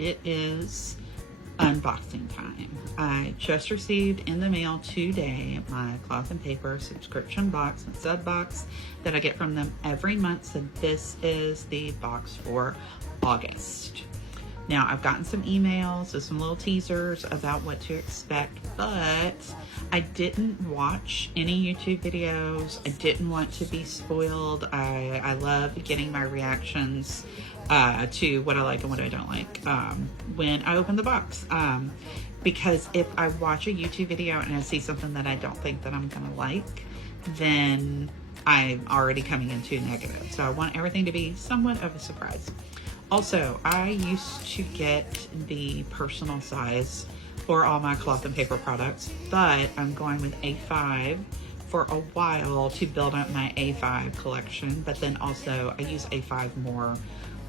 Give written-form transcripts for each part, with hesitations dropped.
it is unboxing time. I just received in the mail today my Cloth and Paper subscription box and sub box that I get from them every month. So this is the box for August. Now, I've gotten some emails with some little teasers about what to expect, but I didn't watch any YouTube videos. I didn't want to be spoiled. I love getting my reactions to what I like and what I don't like when I open the box. Because if I watch a YouTube video and I see something that I don't think that I'm gonna like, then I'm already coming into negative. So I want everything to be somewhat of a surprise. Also, I used to get the personal size for all my Cloth and Paper products, but I'm going with A5 for a while to build up my A5 collection. But then also I use A5 more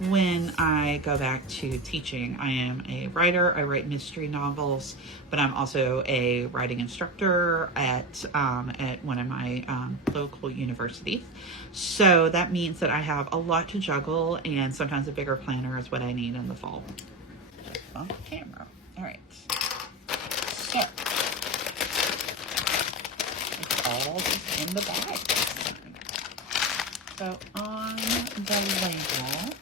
when I go back to teaching. I am a writer. I write mystery novels, but I'm also a writing instructor at one of my local universities. So that means that I have a lot to juggle, and sometimes a bigger planner is what I need in the fall. On camera. All right. So it's all just in the bag. So on the label,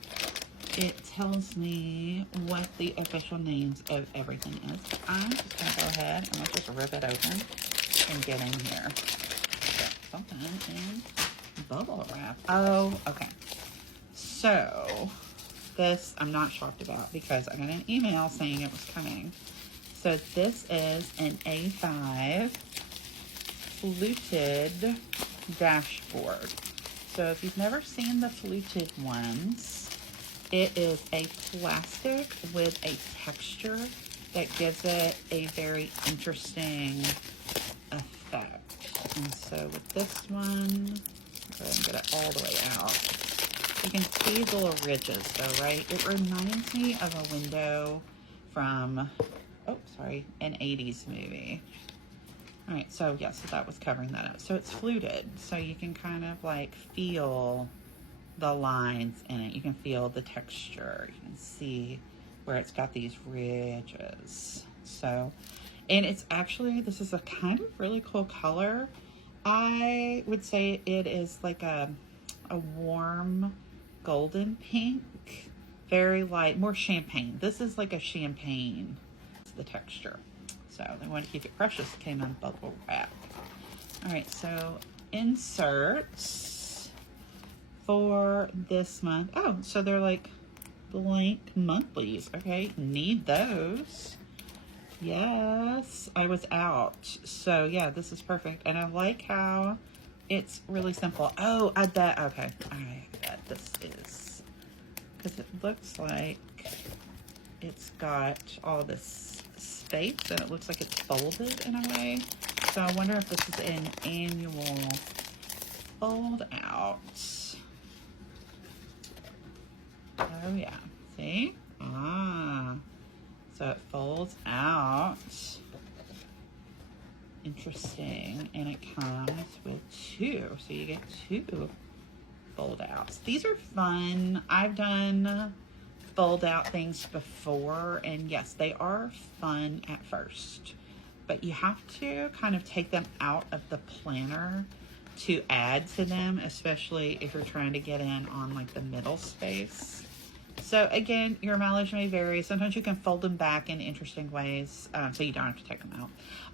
it tells me what the official names of everything is. I'm just going to go ahead and let's just rip it open and get in here. Something in bubble wrap. Oh, okay. So this I'm not shocked about because I got an email saying it was coming. So this is an A5 fluted dashboard. So if you've never seen the fluted ones, it is a plastic with a texture that gives it a very interesting effect. And so with this one, go ahead and get it all the way out. You can see the little ridges though, right? It reminds me of a window from, an 80s movie. All right, so yeah, so that was covering that up. So it's fluted, so you can kind of like feel the lines in it. You can feel the texture. You can see where it's got these ridges. So, and it's actually, this is a kind of really cool color. I would say it is like a warm golden pink, very light, more champagne. This is like a champagne, the texture. So they want to keep it precious. It came on bubble wrap. All right, so inserts for this month. Oh, so they're like blank monthlies. Okay, need those. Yes, I was out. So yeah, this is perfect. And I like how it's really simple. Oh, I bet, okay. I bet this is, because it looks like it's got all this space and it looks like it's folded in a way. So I wonder if this is an annual fold out. Oh yeah, see? So it folds out. Interesting. And it comes with two. So you get two fold outs. These are fun. I've done fold out things before, and yes, they are fun at first. But you have to kind of take them out of the planner to add to them, especially if you're trying to get in on like the middle space. So again, your mileage may vary. Sometimes you can fold them back in interesting ways, so you don't have to take them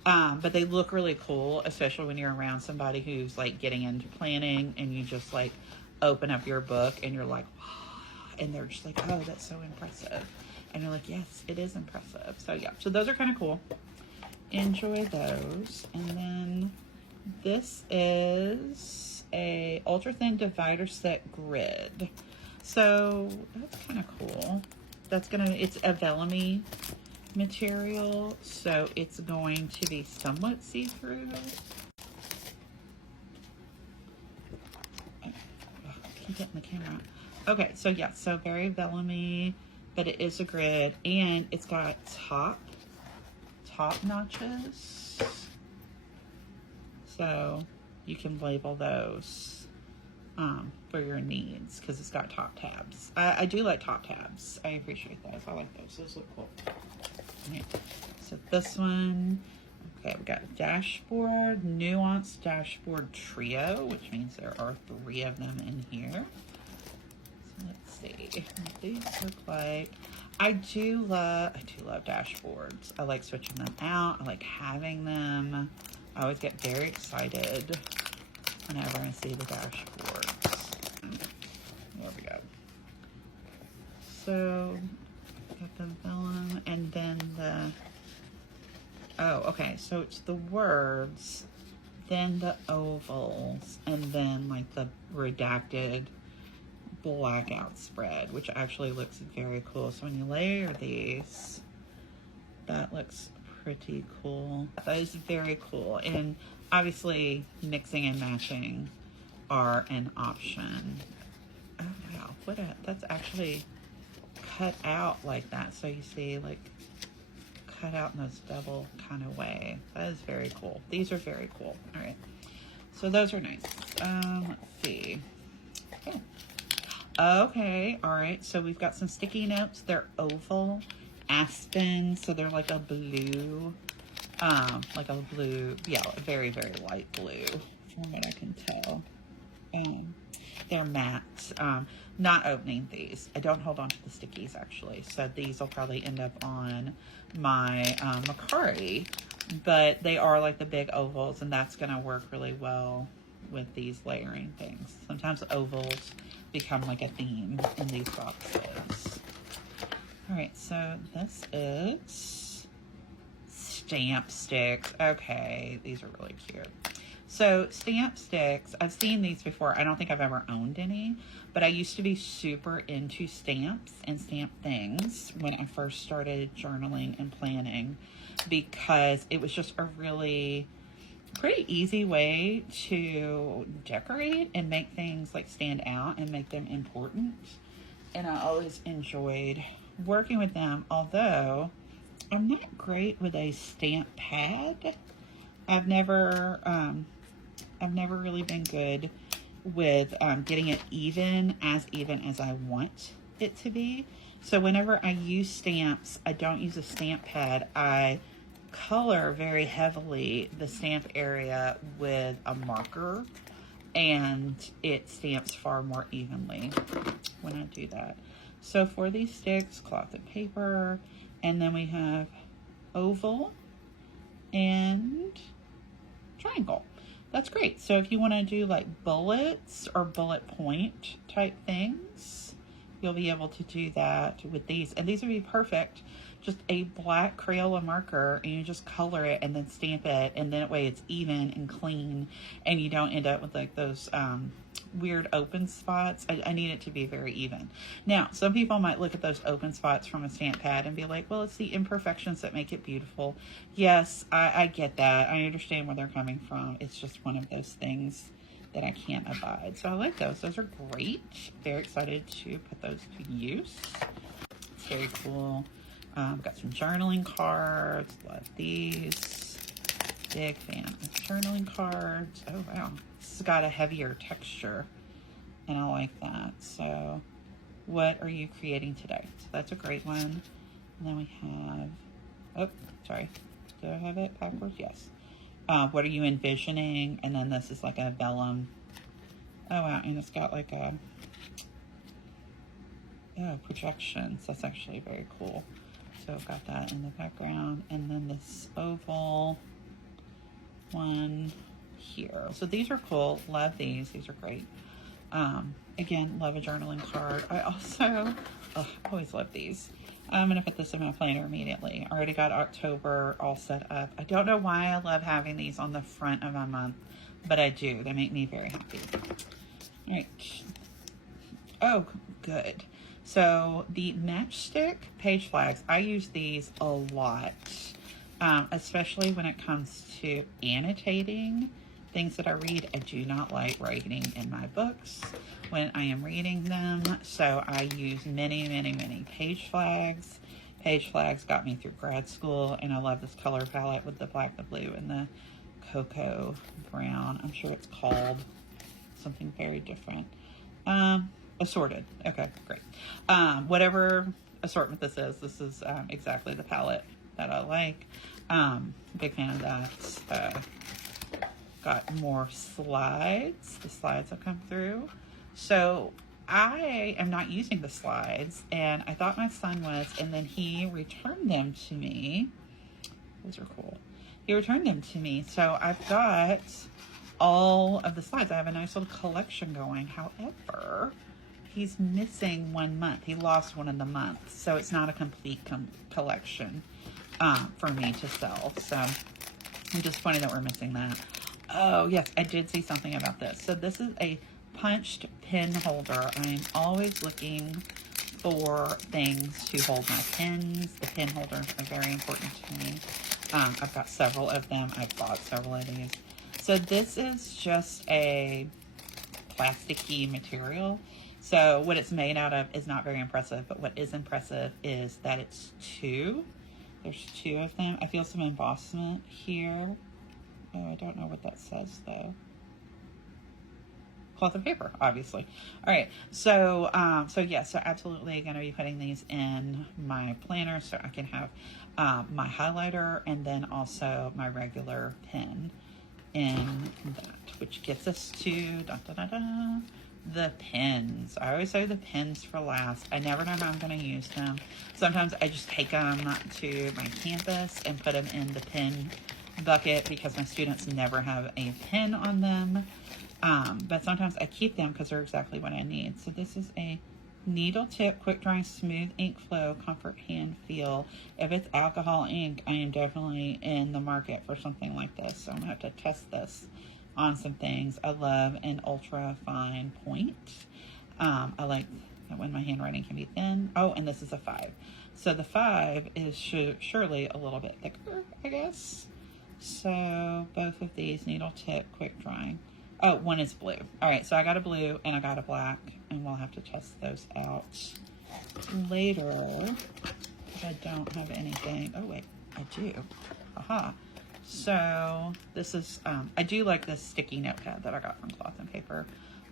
out. But they look really cool, especially when you're around somebody who's like getting into planning and you just like open up your book and you're like, wow, and they're just like, oh, that's so impressive. And you're like, yes, it is impressive. So yeah, so those are kind of cool. Enjoy those. And then this is a ultra thin divider set grid. So that's kind of cool. It's a vellum material, so it's going to be somewhat see-through. Keep getting the camera out. Okay, so yeah, so very vellum-y, but it is a grid, and it's got top notches. So you can label those for your needs, because it's got top tabs. I do like top tabs. I appreciate those. I like those. Those look cool. Right. So this one, okay, we got dashboard, nuanced dashboard trio, which means there are 3 of them in here. So let's see what these look like. I do love dashboards. I like switching them out. I like having them. I always get very excited whenever I see the dashboards. There we go. So, got the vellum, and then the, oh, okay, so it's the words, then the ovals, and then like the redacted blackout spread, which actually looks very cool. So when you layer these, that looks pretty cool. That is very cool. And obviously mixing and matching are an option. Oh wow, that's actually cut out like that. So you see, like, cut out in this double kind of way. That is very cool. These are very cool. All right, so those are nice. Let's see. Okay, all right, so we've got some sticky notes. They're oval aspen, so they're like a blue, yeah, a very, very light blue from what I can tell. They're matte. Not opening these. I don't hold on to the stickies, actually, so these will probably end up on my Mercari, but they are like the big ovals, and that's going to work really well with these layering things. Sometimes ovals become like a theme in these boxes. All right, so this is stamp sticks. Okay, these are really cute. So stamp sticks, I've seen these before. I don't think I've ever owned any, but I used to be super into stamps and stamp things when I first started journaling and planning, because it was just a really pretty easy way to decorate and make things like stand out and make them important. And I always enjoyed working with them, although I'm not great with a stamp pad. I've never really been good with getting it even as I want it to be. So whenever I use stamps, I don't use a stamp pad. I color very heavily the stamp area with a marker, and it stamps far more evenly when I do that. So for these sticks, cloth and paper, and then we have oval and triangle. That's great. So if you want to do like bullets or bullet point type things, you'll be able to do that with these. And these would be perfect. Just a black Crayola marker, and you just color it and then stamp it, and then that way it's even and clean, and you don't end up with like those weird open spots. I need it to be very even. Now, some people might look at those open spots from a stamp pad and be like, well, it's the imperfections that make it beautiful. Yes, I get that. I understand where they're coming from. It's just one of those things that I can't abide. So I like those. Those are great. Very excited to put those to use. It's very cool. Got some journaling cards. Love these. Big fan of journaling cards. Oh, wow. This has got a heavier texture, and I like that. So, what are you creating today? So that's a great one. And then we have, oh, sorry. Do I have it backwards? Yes. What are you envisioning? And then this is like a vellum. Oh, wow. And it's got like a, oh, projections. That's actually very cool. So I've got that in the background, and then this oval one here. So these are cool. Love these. These are great. Again, love a journaling card. I also always love these. I'm going to put this in my planner immediately. I already got October all set up. I don't know why I love having these on the front of my month, but I do. They make me very happy. All right. Oh, good. So the Matchstick page flags, I use these a lot, especially when it comes to annotating things that I read. I do not like writing in my books when I am reading them, so I use many, many, many page flags. Page flags got me through grad school, and I love this color palette with the black, the blue, and the cocoa brown. I'm sure it's called something very different. Assorted. Okay, great. Whatever assortment this is exactly the palette that I like. Big fan of that. Got more slides. The slides have come through. So I am not using the slides, and I thought my son was, and then he returned them to me. Those are cool. He returned them to me. So I've got all of the slides. I have a nice little collection going. However, he's missing 1 month. He lost one of the months. So it's not a complete collection for me to sell. So I'm disappointed that we're missing that. Oh, yes, I did see something about this. So this is a punched pin holder. I'm always looking for things to hold my pins. The pin holders are very important to me. I've got several of them. I've bought several of these. So this is just a plasticky material. So what it's made out of is not very impressive, but what is impressive is that it's two. There's two of them. I feel some embossment here. Oh, I don't know what that says though. Cloth and paper, obviously. All right, so so absolutely going to be putting these in my planner so I can have my highlighter and then also my regular pen in that, which gets us to the pens. I always say the pens for last. I never know how I'm going to use them. Sometimes I just take them to my campus and put them in the pen bucket because my students never have a pen on them. But sometimes I keep them because they're exactly what I need. So this is a needle tip, quick drying, smooth ink flow, comfort hand feel. If it's alcohol ink, I am definitely in the market for something like this. So I'm gonna have to test this on some things. I love an ultra fine point. I like that when my handwriting can be thin. Oh, and this is a 5. So the 5 is surely a little bit thicker, I guess. So both of these, needle tip, quick drying. Oh, one is blue. All right, so I got a blue and I got a black, and we'll have to test those out later. I don't have anything. Oh, wait, I do. Aha. So this is, I do like this sticky notepad that I got from Cloth and Paper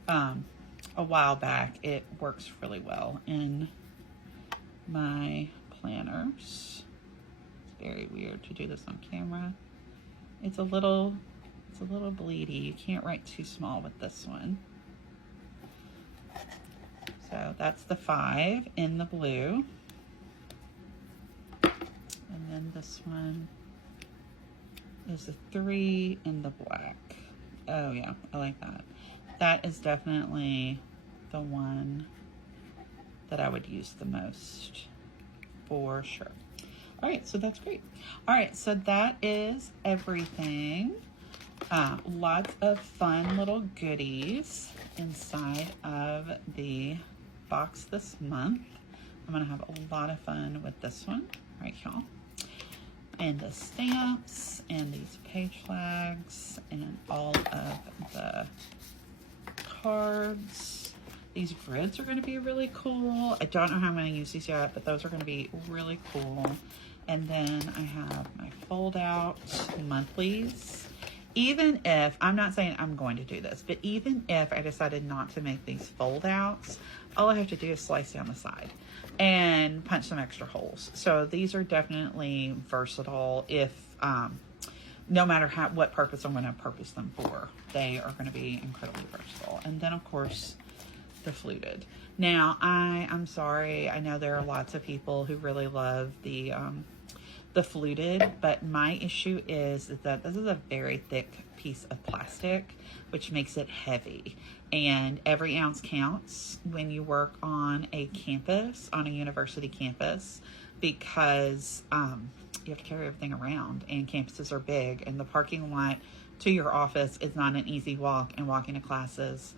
a while back. It works really well in my planners. It's very weird to do this on camera. It's a little bleedy. You can't write too small with this one. So that's the 5 in the blue. And then this one is the 3 in the black. Oh yeah, I like that. That is definitely the one that I would use the most for sure. All right, so that's great. All right, so that is everything. Lots of fun little goodies inside of the box this month. I'm gonna have a lot of fun with this one right here. And the stamps and these page flags and all of the cards. These grids are gonna be really cool. I don't know how I'm gonna use these yet, but those are gonna be really cool. And then I have my fold out monthlies. Even if, I'm not saying I'm going to do this, but even if I decided not to make these fold outs, all I have to do is slice down the side and punch some extra holes. So these are definitely versatile if, no matter what purpose I'm going to purpose them for, they are going to be incredibly versatile. And then of course, the fluted. Now, I'm sorry, I know there are lots of people who really love the fluted, but my issue is that this is a very thick piece of plastic, which makes it heavy. And every ounce counts when you work on a campus, on a university campus, because you have to carry everything around, and campuses are big, and the parking lot to your office is not an easy walk, and walking to classes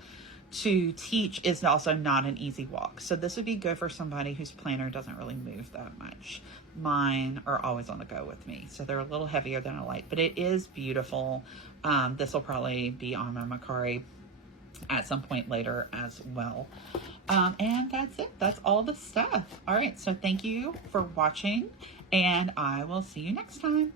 to teach is also not an easy walk. So this would be good for somebody whose planner doesn't really move that much. Mine are always on the go with me, so they're a little heavier than I like, but it is beautiful. This will probably be on my Mercari at some point later as well. And that's it. That's all the stuff. All right, so thank you for watching, and I will see you next time.